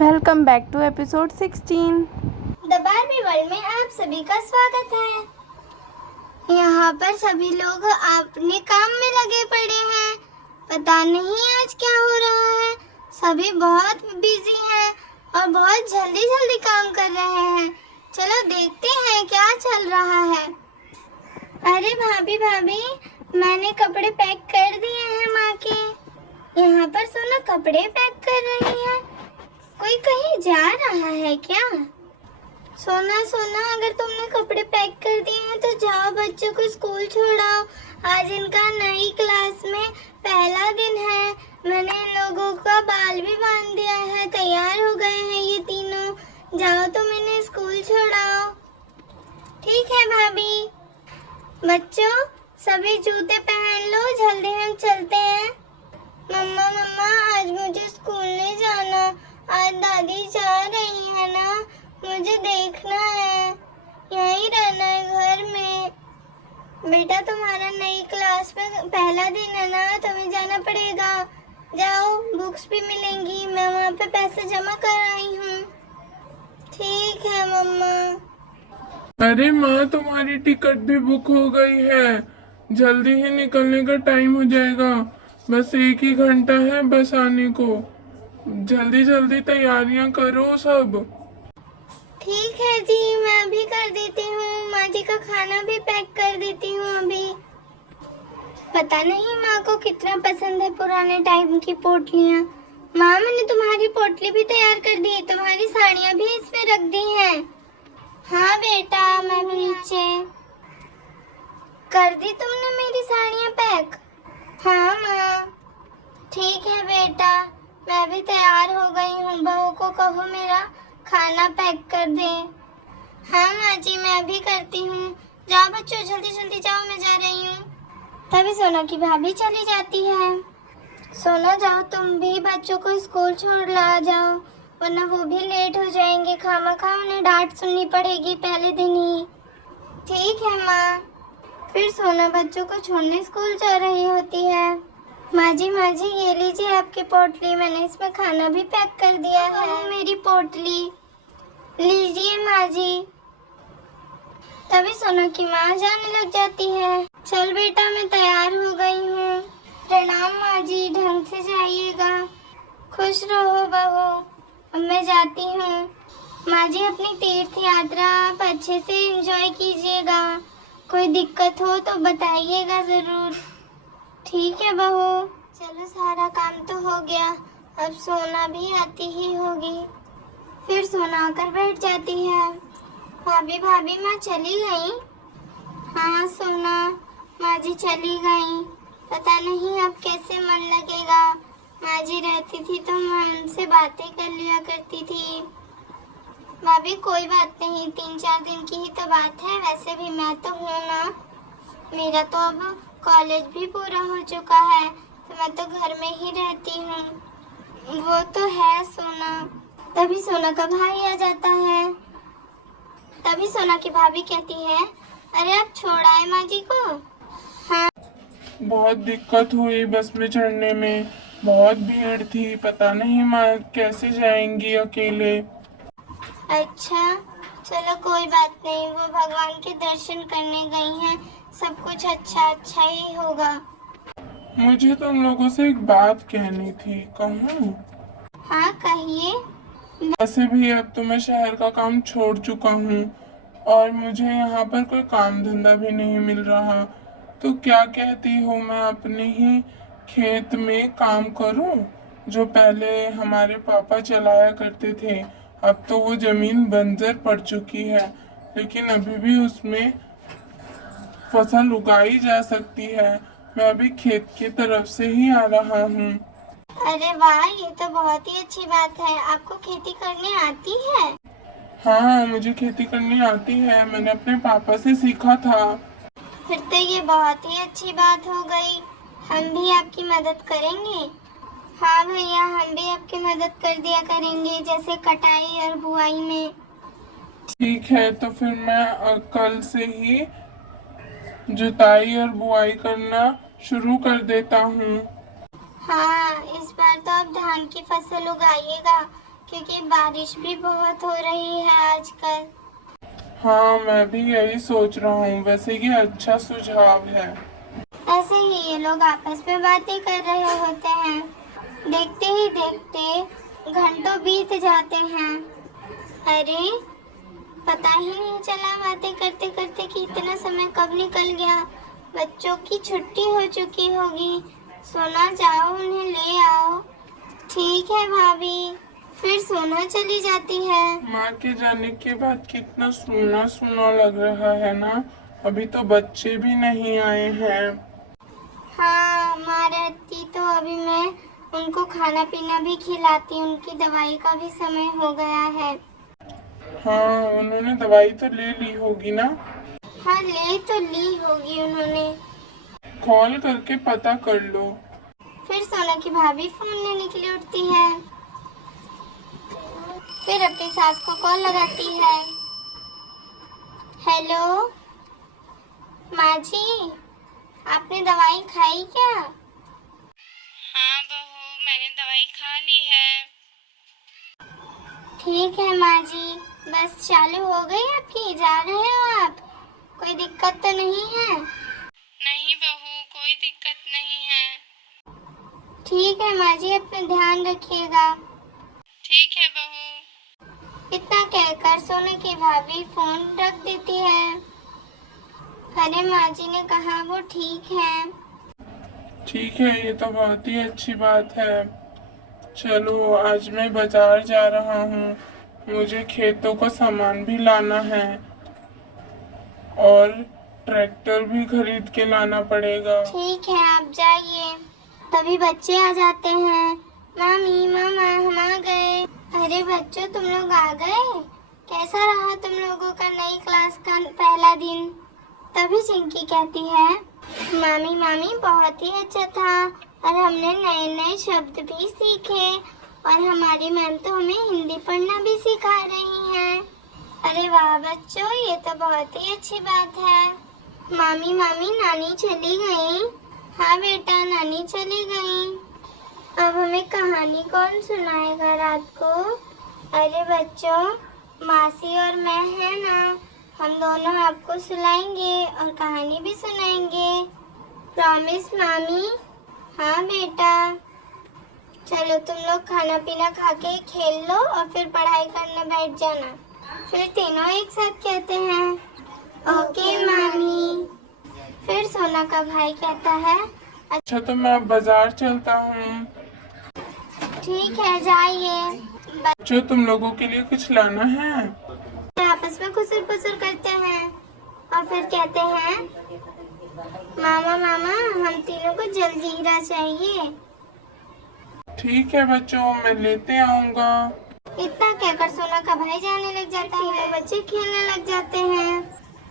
Welcome back to episode 16। The Barbie world में आप सभी का स्वागत है। यहाँ पर सभी लोग अपने काम में लगे पड़े हैं। पता नहीं आज क्या हो रहा है। सभी बहुत बिजी हैं और बहुत जल्दी जल्दी काम कर रहे हैं। चलो देखते हैं क्या चल रहा है। अरे भाभी भाभी, मैंने कपड़े पैक कर दिए हैं माँ के। यहाँ पर सोना कपड़े पैक कर रही है। कोई कहीं जा रहा है क्या? सोना सोना, अगर तुमने कपड़े पैक कर दिए हैं तो जाओ बच्चों को स्कूल छोड़ाओ। आज इनका नई क्लास में पहला दिन है। मैंने इन लोगों का बाल भी बांध दिया है, तैयार हो गए हैं ये तीनों। जाओ तुम इन्हें स्कूल छोड़ाओ। ठीक है भाभी। बच्चों सभी जूते पहन लो, जल्दी हम चलते हैं। मम्मा मम्मा, आज मुझे स्कूल नहीं जाना। आज दादी जा रही है ना, मुझे देखना है। यहीं रहना है घर में। बेटा तुम्हारा नई क्लास में पहला दिन है ना, तुम्हें जाना पड़ेगा। जाओ, बुक्स भी मिलेंगी, मैं वहाँ पे पैसे जमा कर आई हूँ। ठीक है मम्मा। अरे माँ, तुम्हारी टिकट भी बुक हो गई है। जल्दी ही निकलने का टाइम हो जाएगा। बस 1 ही घंटा है बस आने को। जल्दी जल्दी तैयारियां करो सब। ठीक है जी, मैं अभी कर देती हूँ। माँ जी का खाना भी पैक कर देती हूँ अभी। पता नहीं माँ को कितना पसंद है पुराने टाइम की पोटलियाँ। माँ, मैंने तुम्हारी पोटली भी तैयार कर दी, तुम्हारी साड़ियाँ भी इसमें रख दी हैं। हाँ बेटा, मैं भी नीचे कर दी। तुमने मेरी साड़ियाँ पैक? हाँ माँ। ठीक है बेटा, मैं भी तैयार हो गई हूँ। बहू को कहो मेरा खाना पैक कर दे। हाँ माँ जी, मैं अभी करती हूँ। जाओ बच्चों, जल्दी जल्दी जाओ, मैं जा रही हूँ। तभी सोना की भाभी चली जाती है। सोना जाओ, तुम भी बच्चों को स्कूल छोड़ ला जाओ, वरना वो भी लेट हो जाएंगे। खामखा उन्हें डांट सुननी पड़ेगी पहले दिन ही। ठीक है माँ। फिर सोना बच्चों को छोड़ने स्कूल जा रही होती है। माँ जी ये लीजिए आपकी पोटली, मैंने इसमें खाना भी पैक कर दिया है। मेरी पोटली लीजिए माँ जी। तभी सोना की माँ जाने लग जाती है। चल बेटा, मैं तैयार हो गई हूँ। प्रणाम माँ जी, ढंग से जाइएगा। खुश रहो बहू। अब मैं जाती हूँ। माँ जी, अपनी तीर्थ यात्रा आप अच्छे से एंजॉय कीजिएगा। कोई दिक्कत हो तो बताइएगा ज़रूर। ठीक है बहू। चलो, सारा काम तो हो गया, अब सोना भी आती ही होगी। फिर सोना आकर बैठ जाती है। भाभी भाभी, माँ चली गई? हाँ सोना, माँ जी चली गई। पता नहीं अब कैसे मन लगेगा। माँ जी रहती थी तो मैं उनसे बातें कर लिया करती थी। भाभी कोई बात नहीं, 3-4 दिन की ही तो बात है। वैसे भी मैं तो हूँ ना, मेरा तो अब कॉलेज भी पूरा हो चुका है, तो मैं तो घर में ही रहती हूँ। वो तो है सोना। तभी सोना का भाई आ जाता है। तभी सोना की भाभी कहती है, अरे आप छोड़ आए माँ जी को? हाँ। बहुत दिक्कत हुई बस में चढ़ने में। बहुत भीड़ थी, पता नहीं माँ कैसे जाएंगी अकेले। अच्छा, चलो कोई बात नहीं, वो भगवान के दर्शन करने गई हैं। सब कुछ अच्छा अच्छा ही होगा। मुझे तुम लोगों से एक बात कहनी थी, कहूँ? हाँ कहिए। वैसे भी अब तो मैं शहर का काम छोड़ चुका हूँ और मुझे यहाँ पर कोई काम धंधा भी नहीं मिल रहा। तो क्या कहती हो मैं अपने ही खेत में काम करूँ, जो पहले हमारे पापा चलाया करते थे। अब तो वो जमीन बंजर पड़ चुकी है, लेकिन अभी भी उसमें फसल उगाई जा सकती है। मैं अभी खेत की तरफ से ही आ रहा हूँ। अरे वाह, ये तो बहुत ही अच्छी बात है। आपको खेती करने आती है? हाँ, मुझे खेती करनी आती है, मैंने अपने पापा से सीखा था। फिर तो ये बहुत ही अच्छी बात हो गई। हम भी आपकी मदद करेंगे। हाँ भैया, हम भी आपकी मदद कर दिया करेंगे, जैसे कटाई और बुआई में। ठीक है, तो फिर मैं कल से ही जुताई और बुआई करना शुरू कर देता हूँ। हाँ, इस बार तो आप धान की फसल उगाइएगा, क्योंकि बारिश भी बहुत हो रही है आजकल। हाँ, मैं भी यही सोच रहा हूँ। वैसे ये अच्छा सुझाव है। ऐसे ही ये लोग आपस में बातें कर रहे होते हैं। देखते ही देखते घंटों बीत जाते हैं। अरे पता ही नहीं चला बातें करते करते कि इतना समय कब निकल गया। बच्चों की छुट्टी हो चुकी होगी। सोना जाओ उन्हें ले आओ। ठीक है भाभी। फिर सोना चली जाती है। माँ के जाने के बाद कितना सूना सूना लग रहा है ना। अभी तो बच्चे भी नहीं आए हैं। हाँ, माँ रहती तो अभी मैं उनको खाना पीना भी खिलाती। उनकी दवाई का भी समय हो गया है। हाँ, उन्होंने दवाई तो ले ली होगी ना। हाँ, ले तो ली होगी उन्होंने। कॉल करके पता कर लो। फिर सोना की भाभी फोन लेने के लिए उठती है। फिर अपनी सास को कॉल लगाती है। हेलो माँ जी, आपने दवाई खाई क्या? हाँ बहू, मैंने दवाई खा ली है। ठीक है माँ जी, बस चालू हो गई आपकी? जा रहे हो आप? कोई दिक्कत तो नहीं है? नहीं बहू, कोई दिक्कत नहीं है। ठीक है माँ जी, अपना ध्यान रखिएगा। ठीक है बहू। इतना कहकर सोना की भाभी फोन रख देती है। अरे माँ जी ने कहा वो ठीक है। ठीक है, ये तो बहुत ही अच्छी बात है। चलो, आज मैं बाजार जा रहा हूँ। मुझे खेतों का सामान भी लाना है और ट्रैक्टर भी खरीद के लाना पड़ेगा। ठीक है, आप जाइए। तभी बच्चे आ जाते हैं। मामी मामा हम आ गए। अरे बच्चों, तुम लोग आ गए। कैसा रहा तुम लोगों का नई क्लास का पहला दिन? तभी चिंकी कहती है, मामी मामी बहुत ही अच्छा था और हमने नए नए शब्द भी सीखे और हमारी मैम तो हमें हिंदी पढ़ना भी सिखा रही हैं। अरे वाह बच्चों, ये तो बहुत ही अच्छी बात है। मामी मामी नानी चली गई। हाँ बेटा, नानी चली गई। अब हमें कहानी कौन सुनाएगा रात को? अरे बच्चों, मासी और मैं है ना, हम दोनों आपको सुनाएंगे और कहानी भी सुनाएंगे। प्रॉमिस मामी? हाँ बेटा। चलो तुम लोग खाना पीना खा के खेल लो और फिर पढ़ाई करने बैठ जाना। फिर तीनों एक साथ कहते हैं, ओके मामी। फिर सोना का भाई कहता है, अच्छा, तो मैं अब बाजार चलता हूँ। ठीक है जाइए। बच्चों, तुम लोगों के लिए कुछ लाना है? आपस में खुसर पुसर करते हैं और फिर कहते हैं, मामा मामा हम तीनों को जलजीरा चाहिए। ठीक है बच्चों, मैं लेते आऊँगा। इतना कहकर सोना का भाई जाने लग जाता है। बच्चे खेलने लग जाते हैं।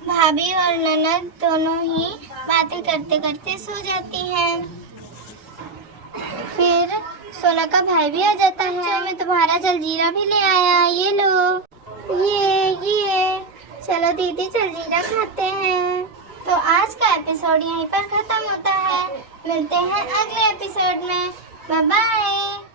भाभी और ननद दोनों ही बातें करते करते सो जाती हैं। फिर सोना का भाई भी आ जाता है। मैं तुम्हारा जलजीरा भी ले आया, ये लो। ये चलो दीदी जलजीरा खाते हैं। तो आज का एपिसोड यहीं पर खत्म होता है। मिलते हैं अगले एपिसोड में। Bye bye.